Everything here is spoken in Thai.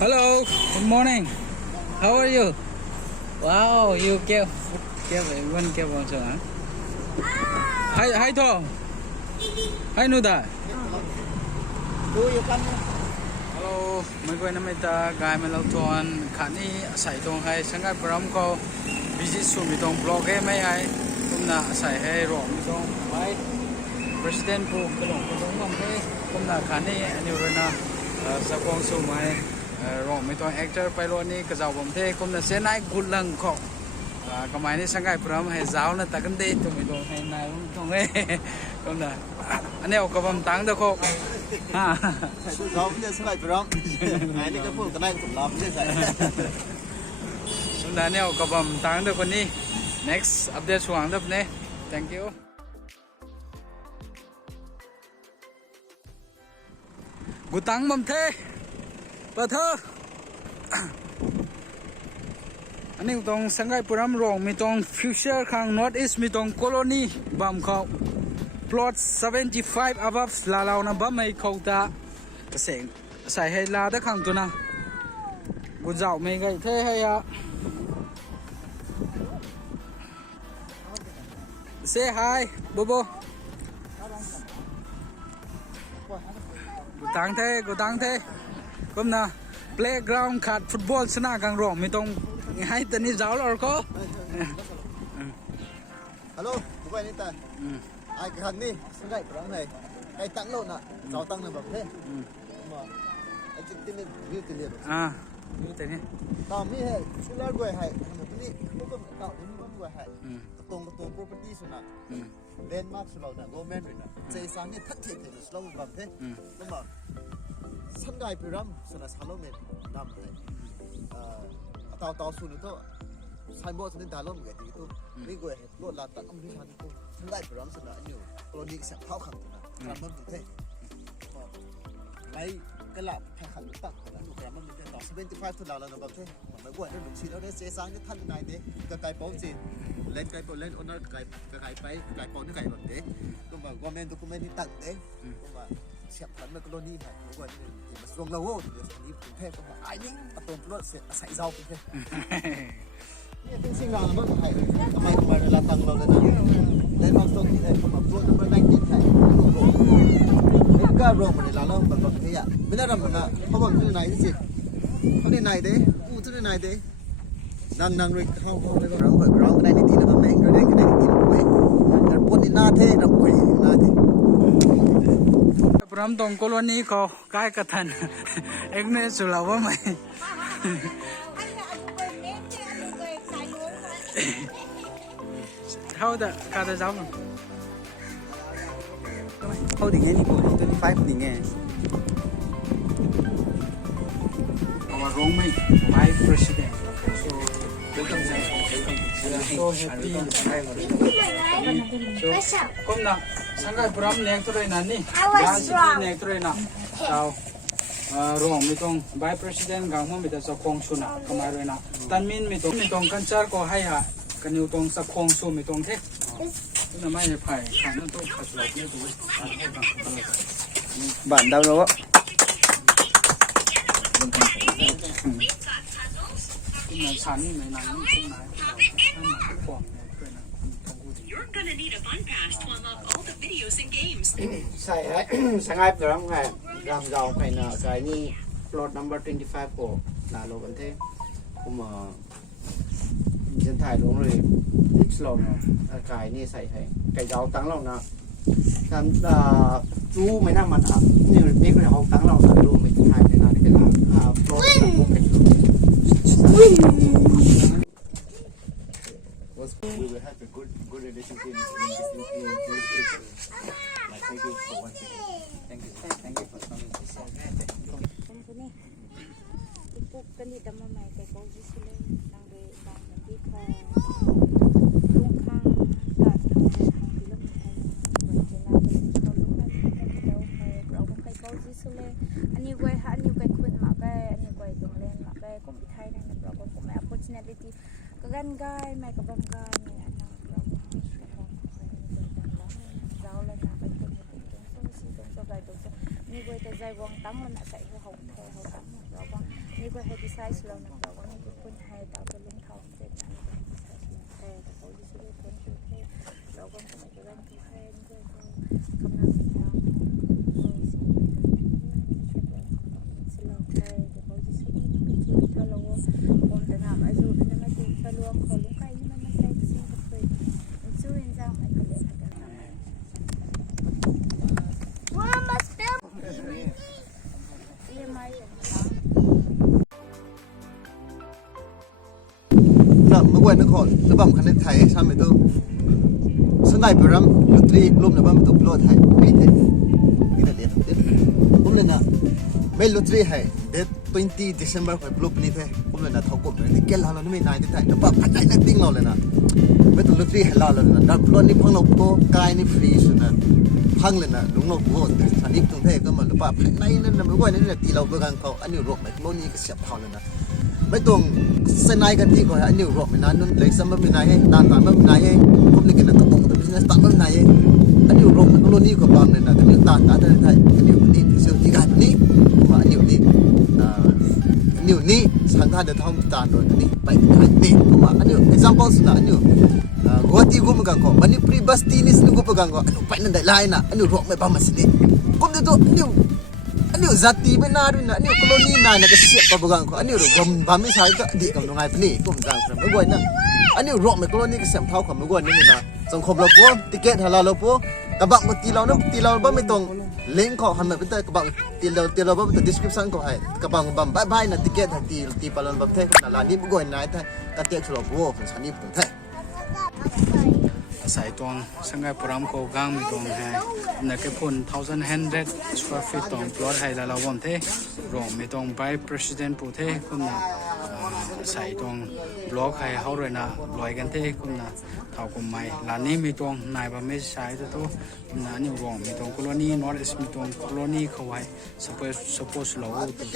Hello, good morning. How are you? Wow, you give one give also, huh? Hi Tom. Hi Nuda. Hello, mấy người nằm ta gai mà lâu tuần khán đi sải tông hay sang cái program ko visit xuống bị tông blog hay mấy ai cũng là sải hay rộng tông mấy president pu cái đồng mong thế cũng là khán đi nhiều rồi na sa quang su mấy rộng mấy tông actor pilot ni cái giàu bom thế cũng là sẽ nãy good lăng khó cái máy này sang cái program hay giáo là ta cần đi tông mấy tông hay này tông ấy cũng là anh em có bom tăng được không? Ha. Đó cũng sẽ lại from. Này cái phụ cái này cũng làm như vậy. Chúng ta nêu có bầm tăng được con đi. Next update xuống được nè. Thank you. Gu tăng bầm thế. Bà thơ. Anh em tông sang cái program rong mi tông future khang north east mi tông colony bầm khâu. Plot 75 above la lao na ba mai khâu ta seng sai hay la ta khang tu na gu dạo mấy cái thế hay à say hi bobo gu tang thế kom na playground khat football sana kang rong mi tong hai tani giáo lor ko Hello, bố quay lên ta. Ai cái hàng đi, sang cái program này. Cái tăng lộn ạ, giàu tăng làแบบthế. Màไอ้จิตติเนี่ยยืดติเนี่ยยืดติเนี่ยตอนนี้ให้ช่วยเล่าด้วยให้แบบนี้พวกก็ต่อนี้มันด้วยให้ตรง property สุนัขเลนมาร์คสุนัขนะ government เลยนะใจสารนี่ทัดเทียนเลยสุนัขแบบนี้ก็มาสังกัดโปรแกรมสุนัขสารลมเนี่ยนำเลยต่อสุนัขตัวใช้บอสนี่ดาลมกันที่ตัวนี่ก็เห็นรถลาตัดอันนี้มันตัวสังกัดโปรแกรมสุนัขอยู่กรณีเสียเท้าขังตัวนะทำมันถึงเท่ไล่ก็หลับแข่งขันตักนะลูกแกมันมีแต่ต่อ75ทุนแล้วนะแบบเท่เหมือนไม่กวนได้หนุ่มชีแล้วได้เสียสางนี่ท่านนายเด็กก็ไก่ป้องจีเล่นไก่ป้องเล่นอนนั้นไก่ไปไก่ป้องนี่ไก่หล่นเด็กก็มาว่าแมนตัวคุณแมนที่ตักเด็กก็มาเสียบขันมันก็โดนนี่ไงไม่กวนนี่มาส่งเราโว้เดี๋ยวนี้กรุงเทพก็มาไอ้นี่ประตูรถเสียใส่เจ้ากรุงเทพนี่เป็นสิ่งเราบ้างไทยทำไมเวลาตังเราเลยนะเล่นบางตรงที่ไหนก็มาตัวนั้นมันได้กินไทยก็รวมมันในร้านเราแบบนี้อ่ะไม่ได้ทำมันนะเขาบอกที่ไหนที่สิเขาในไหนเด้อู้ที่ไหนเด้นั่งเลยเข้าเลยก็ร้องก็ได้ในที่นั้นมันแม่งก็ได้ในที่นั้นไม่แต่ปวดในหน้าเท่เราคุยหน้าเท่พร้อมตรงโคโลนีเขาใกล้กระทันเอ็กเนสสุลาวะไหมเขาจะการจะจ้าเขาดิ่งเงี้ยนี่กู25ดิ่งเงี้ยour roommate, my president. So welcome, sir. So happy. So come na. Sangay program nek to rin na ni. Yan si nek to rin na. Tao. Rong mitong vice president gang mo mitong sa Kong Su na. Kamay rin na. Tanmin mitong kanchar ko hay ha. Kanyo tong sa Kong Su mitong te. Ito na may pay. Kano to kasulap nito. Bạn đâu đâu á You're gonna need a fun pass to unlock all the videos and games. Sang ai program này làm giàu phải là cái như plot number 25 của là lô vấn thế cũng mà dân thải đúng rồi ít lâu nó cái nhưใส่ให้cái giàu tăng lâu nè làm chú mấy năm mà như biết cái họ tăng lâu là luôn mình thải thế nào thì cái là plot we will have a good relationship thank you for watching thank you for coming Ipuk kali dama mai kay ko sila nang de bang nanti ko ani goi ha ani goi khun ma kai ani goi dong len ma kai ko bi thai nan bro ko mai opportunity ka gan gai mai ka bam gai ni na bro ko zao la na ka ko so si dong so gai dong so นี่ก็จะใจวงตั้งมันใส่หัวหงเทหัวตั้งเราก็นี่ก็ให้ดีไซน์เราเราก็นี่ก็คนให้ต่อตัวลุงทองเสร็จนะแต่เขาดิฉันเป็นคนที่เราก็ไม่ได้เล่นทุกให้ด้วยก็กำลังมีเราสลายแต่เขาดิฉันเป็นช่วยถ้าเราผมจะทำอายุเป็นไม่ถูกถ้ารวมเขาลุกไก่ที่มันไม่ใช่สิ่งที่เคยช่วยจ้างไม่เคยเลยค่ะนะเมื่อวันนักขอระบำคันไทยทำไปตัวสนายบรัมลุตรีลมระบำตัวโลไทยไม่เด็ดนี่แต่เด็ดผมเลยนะไม่ลุตรีให้เด็ด20 December ไปปลุกนี่เท่ผมเลยนะเท่ากบเลยแกลาเราไม่นายที่ไทยระบำพันได้ติ้งเราเลยนะไม่ต้องลุตรีให้เราเลยนะดับร้อนนี่พังเราโก้กายนี่ฟรีสุดนะพังเลยนะลุงเราโก้อันนี้ตรงเท่ก็มันระบำพันได้นั่นนะเมื่อวันนี้เนี่ยตีเราเบื่อกันเขาอันนี้รวมไอ้โลนี่ก็เสียบเท่าเลยนะไม่ต้องเส้นไหนกันที่ก่อนอันนี้รวมไม่นานนู่นเลยซ้ำไม่นานให้ตานไม่นานให้ผมเลยกันนะกระป๋องตัวบิสเนสตานไม่นานให้อันนี้รวมมันโลนี่ก็บางเลยนะแต่เนี่ยตานได้ไทยอันนี้นี่พิเศษที่กันนี่มาอันนี้นี่สังฆาเดินทางตานโดนนี่ไปนี่มาอันนี้ example สุดนะอันนี้วัดที่กูมันกันก็มันนี่พรีบัสตีนี่สิ่งกูเป็นกันก็อันนี้ไปนั่นได้ไล่นะอันนี้รวมไม่บ้ามาสินี่กูเดี๋ยวอันนี้จัตติเป็นนาด้วยนะอันนี้koloniนาเนี่ยก็เสียบกับบังก็อันนี้รวมบ้าไม่ใช่ก็ดีกับน้องไอ้พนี่กูมันกันครับเมื่อวันนะอันนี้รวมไม่koloniก็เสียบเท่ากับเมื่อวันนี้นะสังคมเราปุ๊บติเกตฮาลาเราปุ๊บกระบังมาตีเราเนาะตีเราบ้าไม่ตรงลิงก์เขาหันมาเป็นแต่กระบังตีเราบ้าเป็นแต่ description ก็ให้กระบังบ้าบายนะติเกตตีปาลอนบ้าเท่คนละนี่เมื่อวันไหนแต่กระเตียชลปุ๊บของฉันนี่ผมเท่ ใส่ตรงสังกัดปรามโกกังมีตรงให้นักเก็บคน1,100 square feet ตรงปลอดให้เราวันเทรวมมีตรงไป president ผู้เทคุณนะใส่ตรงบล็อกให้เขาเลยนะลอยกันเทคุณนะเท่ากับไม่ลานนี้มีตรงนายบะไม่ใช้ตัวนะนี่รวมมีตรง colony north east มีตรง colony เขาไว้ suppose เราตัว